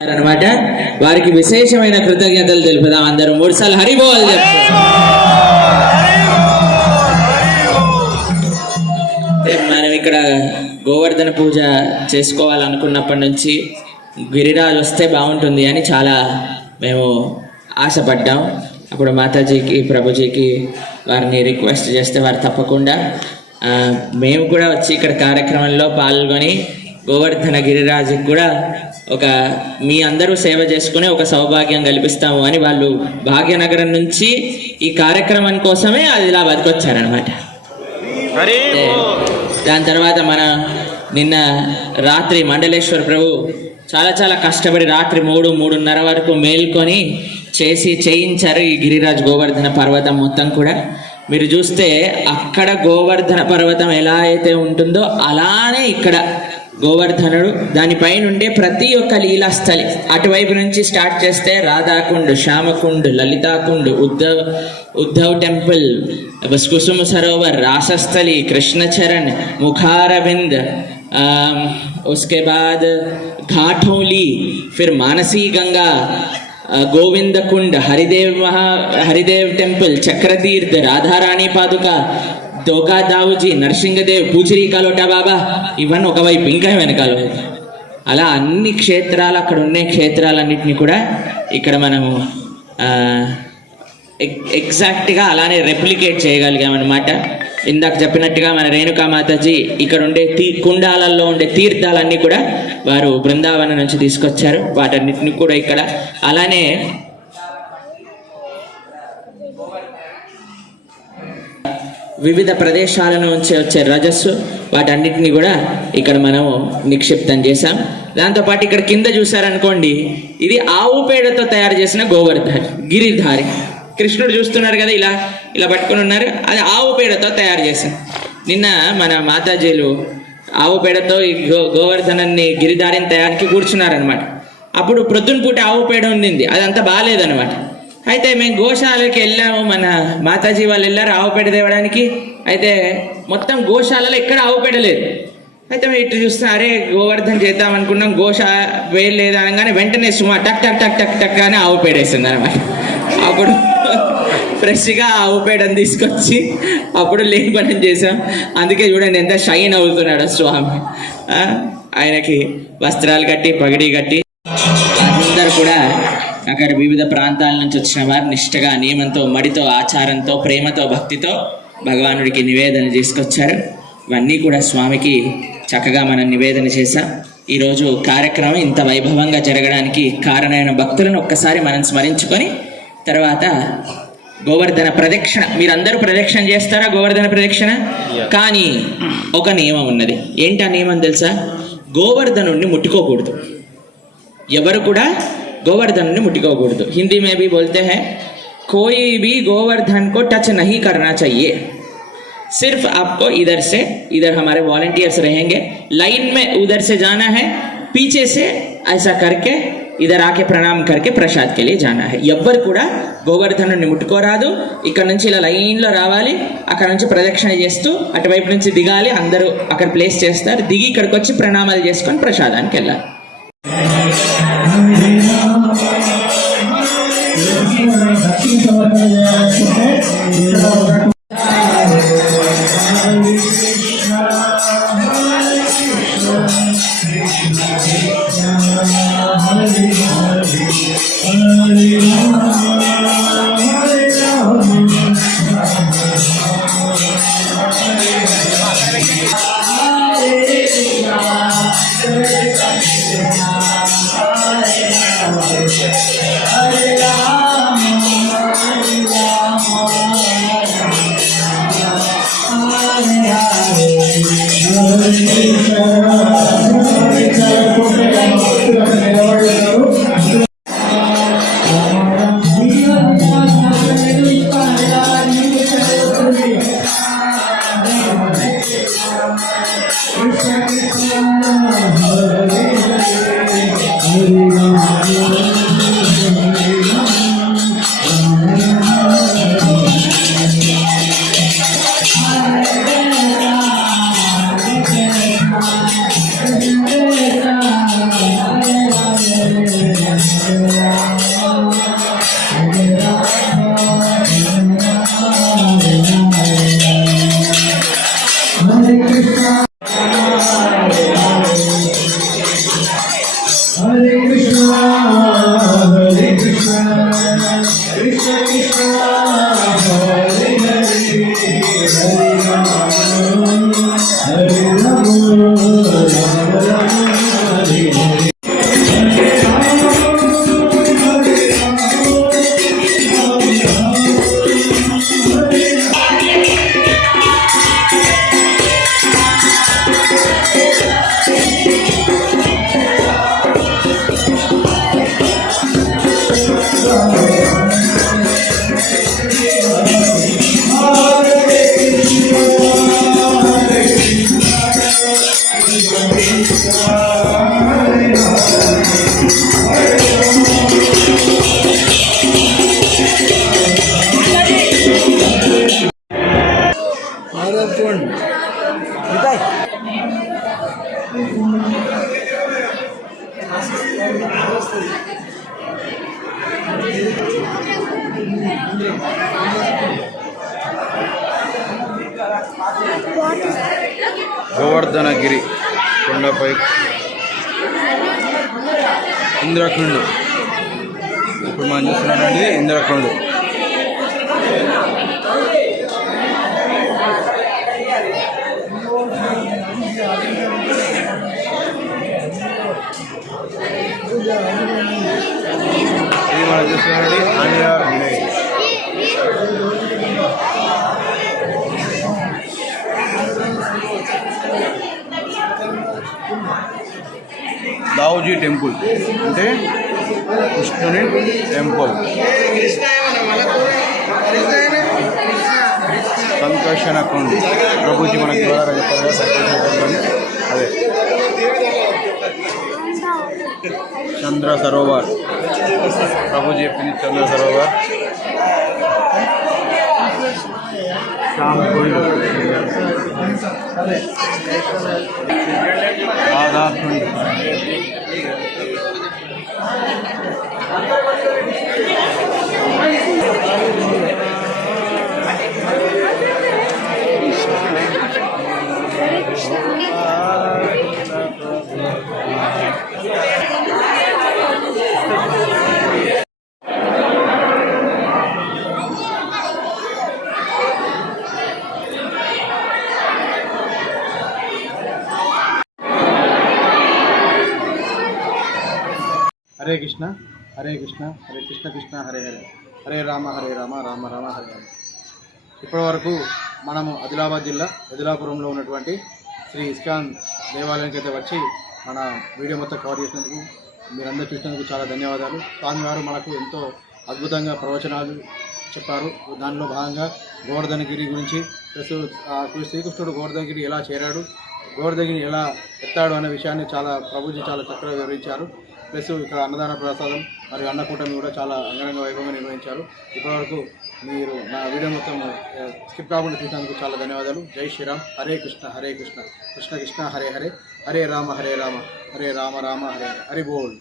అనమాట వారికి విశేషమైన కృతజ్ఞతలు తెలుపుదాం అందరూ. మూడు సార్లు హరిబోల్ మనం ఇక్కడ గోవర్ధన పూజ చేసుకోవాలనుకున్నప్పటి నుంచి గిరిరాజు వస్తే బాగుంటుంది అని చాలా మేము ఆశపడ్డాం. అప్పుడు మాతాజీకి ప్రభుజీకి వారిని రిక్వెస్ట్ చేస్తే వారు తప్పకుండా మేము కూడా వచ్చి ఇక్కడ కార్యక్రమంలో పాల్గొని గోవర్ధన గిరిరాజుకి కూడా ఒక మీ అందరూ సేవ చేసుకునే ఒక సౌభాగ్యం కల్పిస్తాము అని వాళ్ళు భాగ్యనగరం నుంచి ఈ కార్యక్రమం కోసమే ఆదిలాబాద్కి వచ్చారనమాట హరి దాని తర్వాత మన నిన్న రాత్రి మండలేశ్వర ప్రభు చాలా చాలా కష్టపడి రాత్రి మూడు మూడున్నర వరకు మేల్కొని చేసి చేయించారు ఈ గిరిరాజ్ గోవర్ధన పర్వతం మొత్తం కూడా. మీరు చూస్తే అక్కడ గోవర్ధన పర్వతం ఎలా అయితే ఉంటుందో అలానే ఇక్కడ గోవర్ధనుడు దానిపైన ఉండే ప్రతి ఒక్క లీలాస్థలి అటువైపు నుంచి స్టార్ట్ చేస్తే రాధాకుండ్ శ్యామకుండ్ లలితాకుండ్ ఉద్ధవ్ ఉద్ధవ్ టెంపుల్ बस कुसुम सरोवर रासस्थली कृष्णचरण मुखारविंद अम, उसके बाद घाटोली फिर मानसी गंगा अ, गोविंद कुंड हरिदेव महा हरिदेव टेम्पल चक्रतीर्थ राधा रानी పాదుక దోకా దావుజీ నరసింహదేవ్ పూచిరి కాలోటా బాబా ఇవన్నీ ఒకవైపు ఇంకా వెనకాల వైపు. అలా అన్ని క్షేత్రాలు అక్కడ ఉండే క్షేత్రాలన్నింటినీ కూడా ఇక్కడ మనము ఎగ్- ఎగ్జాక్ట్గా అలానే రెప్లికేట్ చేయగలిగామన్నమాట ఇందాక చెప్పినట్టుగా మన రేణుకా మాతాజీ ఇక్కడ ఉండే తీ కుండాలలో ఉండే తీర్థాలన్నీ కూడా వారు బృందావనం నుంచి తీసుకొచ్చారు వాటన్నిటిని కూడా ఇక్కడ అలానే వివిధ ప్రదేశాల నుంచి వచ్చే రజస్సు వాటన్నిటిని కూడా ఇక్కడ మనం నిక్షిప్తం చేశాం. దాంతోపాటు ఇక్కడ కింద చూసారనుకోండి ఇది ఆవు పేడతో తయారు చేసిన గోవర్ధారి గిరిధారి. కృష్ణుడు చూస్తున్నారు కదా ఇలా ఇలా పట్టుకుని ఉన్నారు. అది ఆవు పేడతో తయారు చేశాం. నిన్న మన మాతాజీలు ఆవు పేడతో ఈ గో గోవర్ధనాన్ని గిరిధారిని తయారీకి కూర్చున్నారనమాట అప్పుడు ప్రొద్దున పూట ఆవు పేడ ఉండింది. అదంతా బాగాలేదనమాట అయితే మేము గోశాలకి వెళ్ళాము మన మాతాజీ వాళ్ళు వెళ్ళారు ఆవుపేట తేవడానికి. అయితే మొత్తం గోశాలలో ఎక్కడ ఆవుపేట లేదు. అయితే మేము ఇటు చూస్తే అరే గోవర్ధన్ చేద్దాం అనుకున్నాం గోశ వేలు లేదు అనగానే వెంటనే సుమా టక్ టక్ టక్ టక్ టక్ అని ఆవు పేడ వేసింది అనమాట అప్పుడు ఫ్రెష్గా ఆవు పేడని తీసుకొచ్చి అప్పుడు లేపనం చేసాం అందుకే చూడండి ఎంత షైన్ అవుతున్నాడు స్వామి. ఆయనకి వస్త్రాలు కట్టి పగిడి కట్టి అందరు కూడా అక్కడ వివిధ ప్రాంతాల నుంచి వచ్చిన వారు నిష్ఠగా నియమంతో మడితో ఆచారంతో ప్రేమతో భక్తితో భగవానుడికి నివేదన తీసుకొచ్చారు. ఇవన్నీ కూడా స్వామికి చక్కగా మనం నివేదన చేశాం. ఈరోజు కార్యక్రమం ఇంత వైభవంగా జరగడానికి కారణమైన భక్తులను ఒక్కసారి మనం స్మరించుకొని తర్వాత గోవర్ధన ప్రదక్షిణ. మీరందరూ ప్రదక్షిణ చేస్తారా గోవర్ధన ప్రదక్షిణ? కానీ ఒక నియమం ఉన్నది. ఏంటి ఆ నియమం తెలుసా? గోవర్ధనుణ్ణి ముట్టుకోకూడదు. ఎవరు కూడా గోవర్ధన్ ముట్టుకోకూడదు हिंदी में भी बोलते हैं कोई भी गोवर्धन को टच नहीं करना चाहिए सिर्फ आपको इधर से इधर हमारे वॉलेंटियर्स रहेंगे लाइन में उधर से जाना है पीछे से ऐसा करके ఇదర్ ఆకే ప్రణామం కరికే ప్రసాద్ కెళ్ళి జానా హై ఎవ్వరు కూడా గోవర్ధనుని ముట్టుకోరాదు ఇక్కడ నుంచి ఇలా లైన్లో రావాలి అక్కడ నుంచి ప్రదక్షిణ చేస్తూ అటువైపు నుంచి దిగాలి అందరూ అక్కడ ప్లేస్ చేస్తారు దిగి ఇక్కడికి వచ్చి ప్రణామాలు చేసుకొని ప్రసాదానికి వెళ్ళాలి భక్తిని సమర్పణ గోవర్ధనగిరి కొండపై ఇంద్రకుండు. ఇప్పుడు మనం చూస్తున్నటువంటిది ఇంద్రకుండు. రావుజీ టెంపుల్ అంటే కృష్ణుని టెంపుల్. సంకర్షణ కొండ ప్రభుజీ మనకి ద్వారా చెప్పారు అదే. చంద్ర సరోవర్. ప్రభుజీ చెప్పింది చంద్ర సరోవర్. శ్యామ్ కుండ్ రాధా కుండ్ హరే కృష్ణ హరే కృష్ణ హరే కృష్ణ కృష్ణ హరే హరే. హరే రామ హరే రామ రామ రామ హరే రామ. ఇప్పటి వరకు మనము ఆదిలాబాద్ జిల్లా ఆదిలాపురంలో ఉన్నటువంటి శ్రీ ఇస్కాన్ దేవాలయానికి అయితే వచ్చి మన వీడియో మొత్తం కవర్ చేసినందుకు మీరందరూ చూసినందుకు చాలా ధన్యవాదాలు. స్వామివారు మనకు ఎంతో అద్భుతంగా ప్రవచనాలు చెప్పారు. దానిలో భాగంగా గోవర్ధనగిరి గురించి ప్లస్ శ్రీకృష్ణుడు గోవర్ధనగిరి ఎలా చేరాడు గోవర్ధనగిరి ఎలా ఎత్తాడు అనే విషయాన్ని చాలా ప్రభుజీ చాలా చక్కగా వివరించారు. ప్లస్ ఇక్కడ అన్నదాన ప్రసాదం మరియు అన్నకూటమి కూడా చాలా అంగరంగ వైభవంగా నిర్వహించారు. ఇప్పటివరకు మీరు నా వీడియో మొత్తం స్కిప్ కాకుండా చూసినందుకు చాలా ధన్యవాదాలు. జై శ్రీరామ్. హరే కృష్ణ హరే కృష్ణ. కృష్ణ కృష్ణ హరే హరే. హరే రామ హరే రామ. హరే రామ రామ హరే హరే. హరి బోల్.